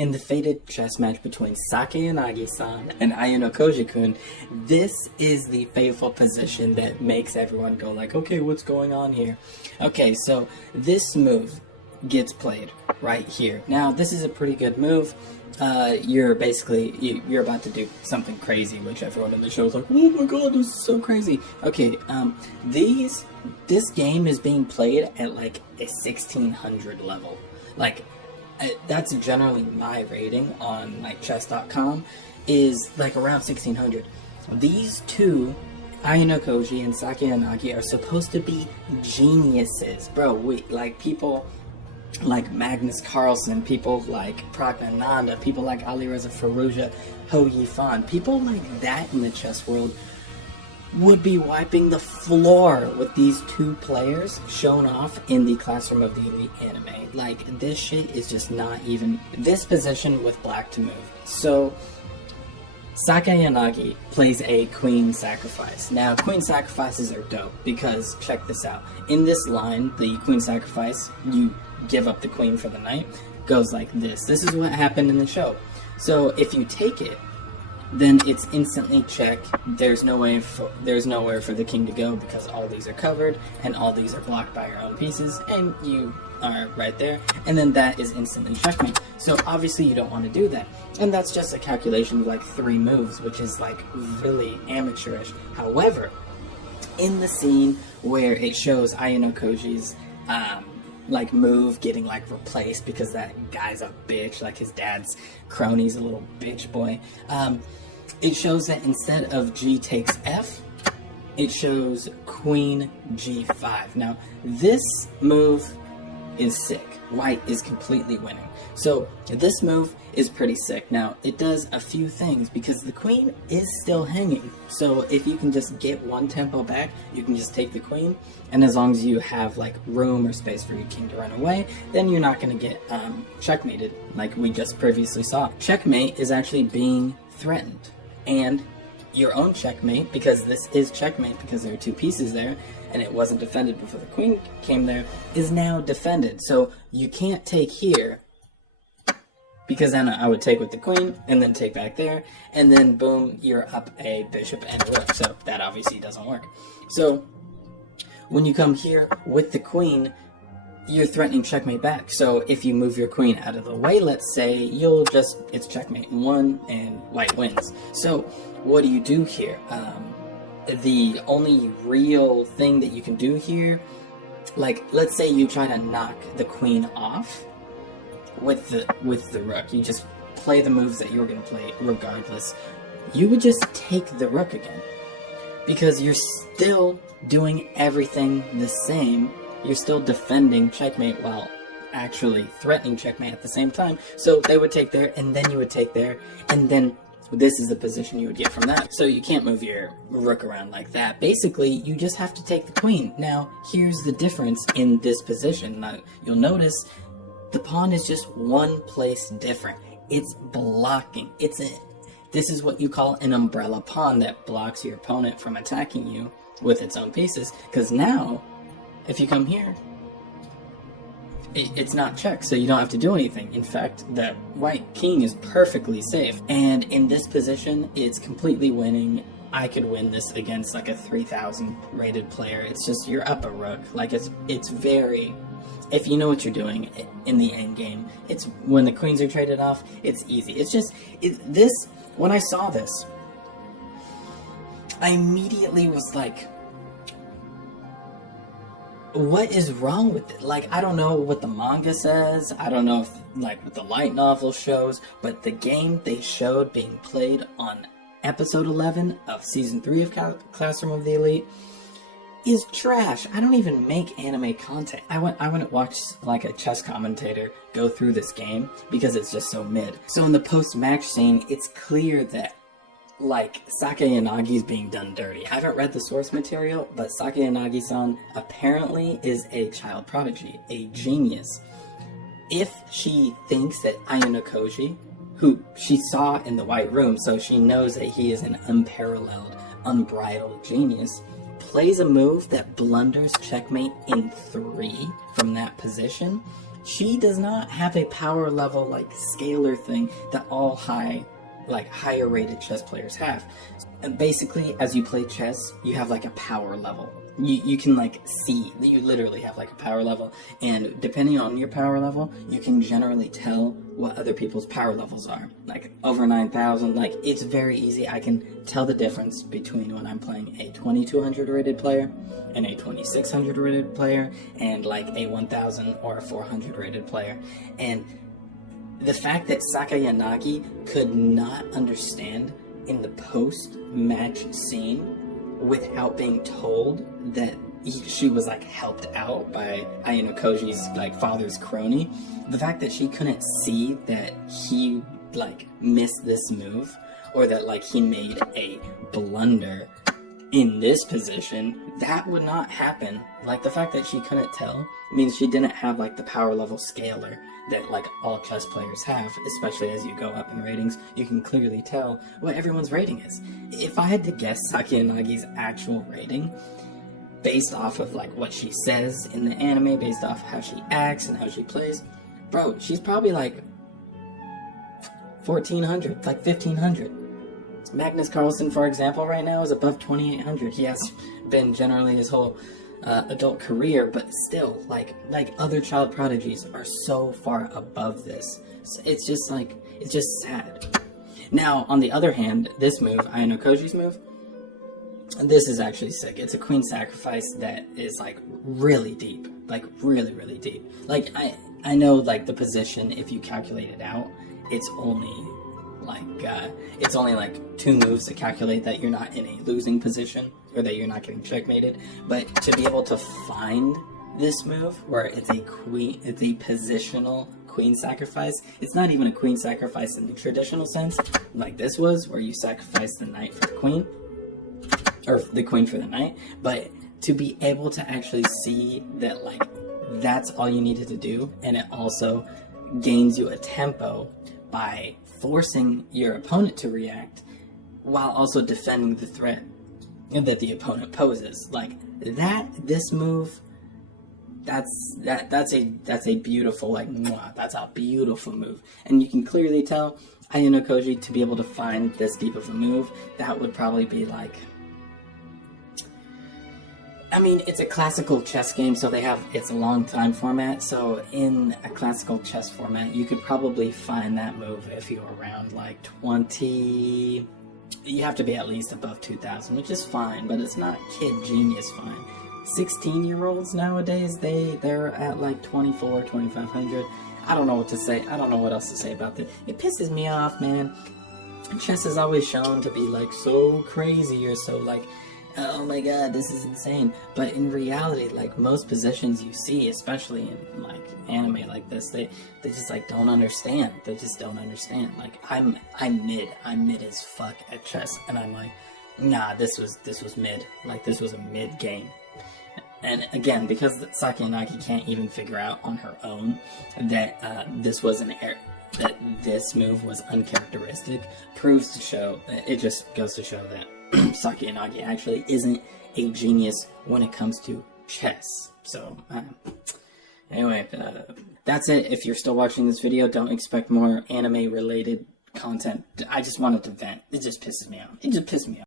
in the fated chess match between Sakayanagi-san and Ayanokoji-kun, this is the fateful position that makes everyone go like, okay, what's going on here? Okay, so this move gets played right here. Now, this is a pretty good move. You're you're about to do something crazy, which everyone in the show is like, oh my god, this is so crazy. Okay, this game is being played at like a 1600 level. Like, that's generally my rating on like chess.com, is like around 1600. These two, Ayanokoji and Sakayanagi, are supposed to be geniuses. Bro, people like Magnus Carlsen, people like Pragnananda, people like Ali Reza Firouzja, Ho Yifan, people like that in the chess world would be wiping the floor with these two players shown off in the Classroom of the Elite anime. Like, this shit is just not even this position with black to move. So Sakayanagi plays a queen sacrifice. Now, queen sacrifices are dope because, check this out. In this line, the queen sacrifice, you give up the queen for the knight, goes like this. This is what happened in the show. So if you take it, then it's instantly check. There's nowhere for the king to go because all these are covered and all these are blocked by your own pieces, and you are right there, and then that is instantly checkmate. So obviously you don't want to do that, and that's just a calculation of like 3 moves, which is like really amateurish. However, in the scene where it shows Ayanokoji's like move getting like replaced because that guy's a bitch, like his dad's crony's a little bitch boy, it shows that instead of G takes F, it shows Queen G5. Now, this move is sick. White is completely winning. So, this move is pretty sick. Now, it does a few things because the queen is still hanging. So, if you can just get one tempo back, you can just take the queen, and as long as you have, like, room or space for your king to run away, then you're not going to get checkmated, like we just previously saw. Checkmate is actually being threatened. And your own checkmate, because this is checkmate because there are 2 pieces there, and it wasn't defended before the queen came there, is now defended. So you can't take here, because then I would take with the queen, and then take back there, and then boom, you're up a bishop and a rook. So that obviously doesn't work. So when you come here with the queen, you're threatening checkmate back. So if you move your queen out of the way, let's say, it's checkmate 1 and white wins. So what do you do here? The only real thing that you can do here, like, let's say you try to knock the queen off with the rook. You just play the moves that you were going to play regardless. You would just take the rook again, because you're still doing everything the same. You're still defending checkmate while actually threatening checkmate at the same time. So they would take there, and then you would take there, and then this is the position you would get from that. So you can't move your rook around like that. Basically, you just have to take the queen. Now, here's the difference in this position. Now, you'll notice the pawn is just one place different. It's blocking. This is what you call an umbrella pawn that blocks your opponent from attacking you with its own pieces. Because now, if you come here, it's not checked, so you don't have to do anything. In fact, that white king is perfectly safe. And in this position, it's completely winning. I could win this against like a 3000 rated player. It's just, you're up a rook. Like, it's very, if you know what you're doing in the end game, it's when the queens are traded off, it's easy. It's just, when I saw this, I immediately was like, what is wrong with it? Like, I don't know what the manga says, I don't know if, like, what the light novel shows, but the game they showed being played on episode 11 of season 3 of Classroom of the Elite is trash. I don't even make anime content. I went and watched, like, a chess commentator go through this game because it's just so mid. So in the post-match scene, it's clear that, like, Sakayanagi's being done dirty. I haven't read the source material, but Sakayanagi-san apparently is a child prodigy, a genius. If she thinks that Ayanokoji, who she saw in the White Room, so she knows that he is an unparalleled, unbridled genius, plays a move that blunders checkmate in 3 from that position, she does not have a power level like scalar thing that all higher rated chess players have. And basically, as you play chess, you have like a power level. You can like see, you literally have like a power level, and depending on your power level, you can generally tell what other people's power levels are. Like over 9,000, like it's very easy. I can tell the difference between when I'm playing a 2200 rated player and a 2600 rated player and like a 1000 or a 400 rated player. And the fact that Sakayanagi could not understand in the post-match scene without being told that she was like helped out by Ayanokoji's like father's crony, the fact that she couldn't see that he like missed this move, or that like he made a blunder in this position, that would not happen. Like the fact that she couldn't tell means she didn't have like the power level scalar that like all chess players have, especially as you go up in ratings. You can clearly tell what everyone's rating is. If I had to guess Sakayanagi's actual rating based off of like what she says in the anime, based off how she acts and how she plays, bro, she's probably like 1400, like 1500. Magnus Carlsen, for example, right now is above 2800. He has been generally his whole adult career, but still, like other child prodigies are so far above this. So it's just like, it's just sad. Now, on the other hand, this move, Ayanokoji's move, this is actually sick. It's a queen sacrifice that is like really deep, like really, really deep. Like I know like the position, if you calculate it out, it's only like 2 moves to calculate that you're not in a losing position or that you're not getting checkmated. But to be able to find this move where it's a positional queen sacrifice, it's not even a queen sacrifice in the traditional sense like this was, where you sacrifice the knight for the queen, or the queen for the knight, but to be able to actually see that like that's all you needed to do, and it also gains you a tempo by forcing your opponent to react while also defending the threat that the opponent poses. Like that, this move, that's a beautiful, like, mwah, that's a beautiful move. And you can clearly tell Ayanokoji, to be able to find this deep of a move, that would probably be like, I mean, it's a classical chess game, so it's a long time format, so in a classical chess format, you could probably find that move if you were around like 20, you have to be at least above 2000, which is fine, but it's not kid genius fine. 16-year-olds nowadays, they're at like 24, 2500. I don't know what to say, I don't know what else to say about this. It pisses me off, man. Chess is always shown to be like so crazy, or so like, oh my god, this is insane. But in reality, like most positions you see, especially in like anime like this, they just like don't understand. They just don't understand. Like I'm mid as fuck at chess, and I'm like, nah, this was mid. Like this was a mid game. And again, because Sakayanagi can't even figure out on her own that this was that this move was uncharacteristic, proves to show, it just goes to show that Sakayanagi actually isn't a genius when it comes to chess. So, anyway, that's it. If you're still watching this video, don't expect more anime-related content. I just wanted to vent. It just pisses me off. It just pisses me off.